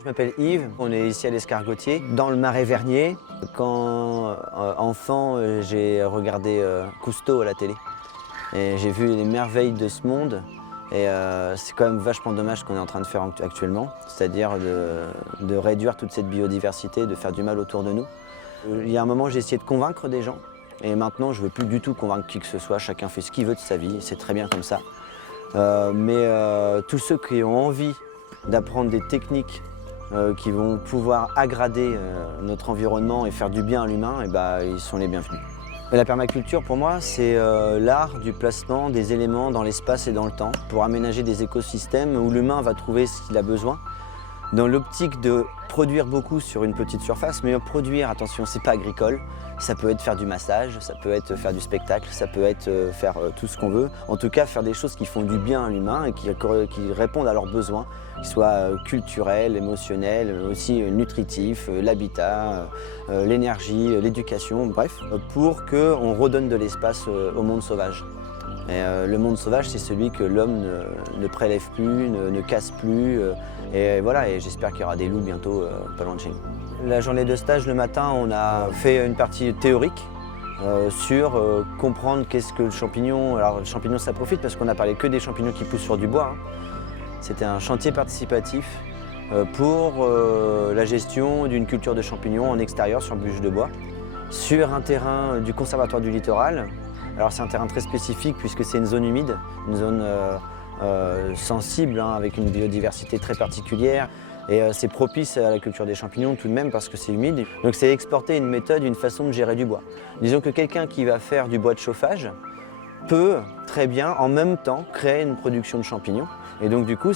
Je m'appelle Yves, on est ici à l'Escargotier, dans le Marais Vernier. Quand enfant, j'ai regardé Cousteau à la télé et j'ai vu les merveilles de ce monde. Et c'est quand même vachement dommage ce qu'on est en train de faire actuellement, c'est-à-dire de réduire toute cette biodiversité, de faire du mal autour de nous. Il y a un moment, j'ai essayé de convaincre des gens et maintenant, je ne veux plus du tout convaincre qui que ce soit. Chacun fait ce qu'il veut de sa vie, c'est très bien comme ça. Mais tous ceux qui ont envie d'apprendre des techniques qui vont pouvoir aggrader notre environnement et faire du bien à l'humain, ils sont les bienvenus. Et la permaculture, pour moi, c'est l'art du placement des éléments dans l'espace et dans le temps pour aménager des écosystèmes où l'humain va trouver ce qu'il a besoin, dans l'optique de produire beaucoup sur une petite surface, mais produire, attention, c'est pas agricole, ça peut être faire du massage, ça peut être faire du spectacle, ça peut être faire tout ce qu'on veut. En tout cas, faire des choses qui font du bien à l'humain et qui répondent à leurs besoins, qu'ils soient culturels, émotionnels, aussi nutritifs, l'habitat, l'énergie, l'éducation, bref, pour qu'on redonne de l'espace au monde sauvage. Et le monde sauvage, c'est celui que l'homme ne prélève plus, ne casse plus. Et voilà, et j'espère qu'il y aura des loups bientôt, pas loin de chez nous. La journée de stage, le matin, on a fait une partie théorique sur comprendre qu'est-ce que le champignon. Alors le champignon, ça profite parce qu'on a parlé que des champignons qui poussent sur du bois. C'était un chantier participatif pour la gestion d'une culture de champignons en extérieur sur bûche de bois, sur un terrain du Conservatoire du Littoral. Alors c'est un terrain très spécifique puisque c'est une zone humide, une zone sensible avec une biodiversité très particulière. Et c'est propice à la culture des champignons tout de même parce que c'est humide. Donc c'est exporter une méthode, une façon de gérer du bois. Disons que quelqu'un qui va faire du bois de chauffage peut très bien en même temps créer une production de champignons. Et donc du coup,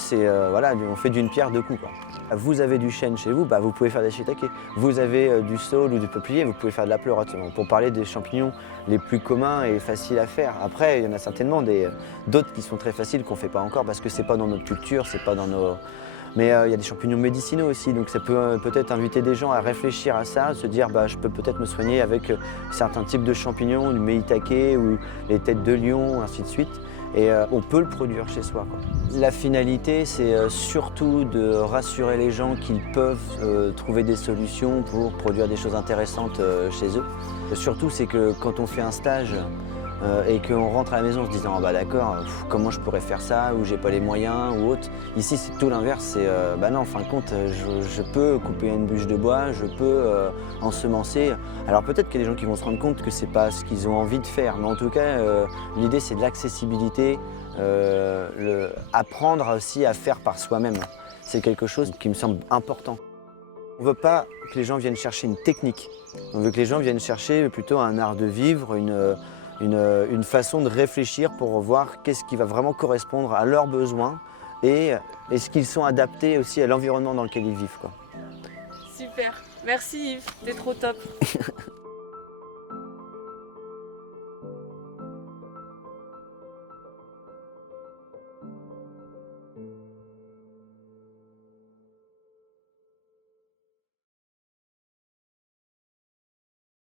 voilà, on fait d'une pierre deux coups, quoi. Vous avez du chêne chez vous, vous pouvez faire des shiitake. Vous avez du saule ou du peuplier, vous pouvez faire de la pleurote. Pour parler des champignons les plus communs et faciles à faire. Après, il y en a certainement d'autres qui sont très faciles qu'on ne fait pas encore parce que c'est pas dans notre culture, c'est pas dans nos... Mais il y a des champignons médicinaux aussi, donc ça peut peut-être inviter des gens à réfléchir à ça, à se dire je peux peut-être me soigner avec certains types de champignons, du meitake ou les têtes de lion, ainsi de suite. Et on peut le produire chez soi, quoi. La finalité, c'est surtout de rassurer les gens qu'ils peuvent trouver des solutions pour produire des choses intéressantes chez eux. Surtout, c'est que quand on fait un stage et qu'on rentre à la maison en se disant d'accord, comment je pourrais faire ça, ou j'ai pas les moyens, ou autre. Ici, c'est tout l'inverse, c'est non, en fin de compte, je peux couper une bûche de bois, je peux ensemencer. Alors peut-être qu'il y a des gens qui vont se rendre compte que c'est pas ce qu'ils ont envie de faire, mais en tout cas, l'idée c'est de l'accessibilité, apprendre aussi à faire par soi-même. C'est quelque chose qui me semble important. On ne veut pas que les gens viennent chercher une technique, on veut que les gens viennent chercher plutôt un art de vivre, une façon de réfléchir pour voir qu'est-ce qui va vraiment correspondre à leurs besoins et est-ce qu'ils sont adaptés aussi à l'environnement dans lequel ils vivent, quoi. Super, merci Yves, t'es trop top.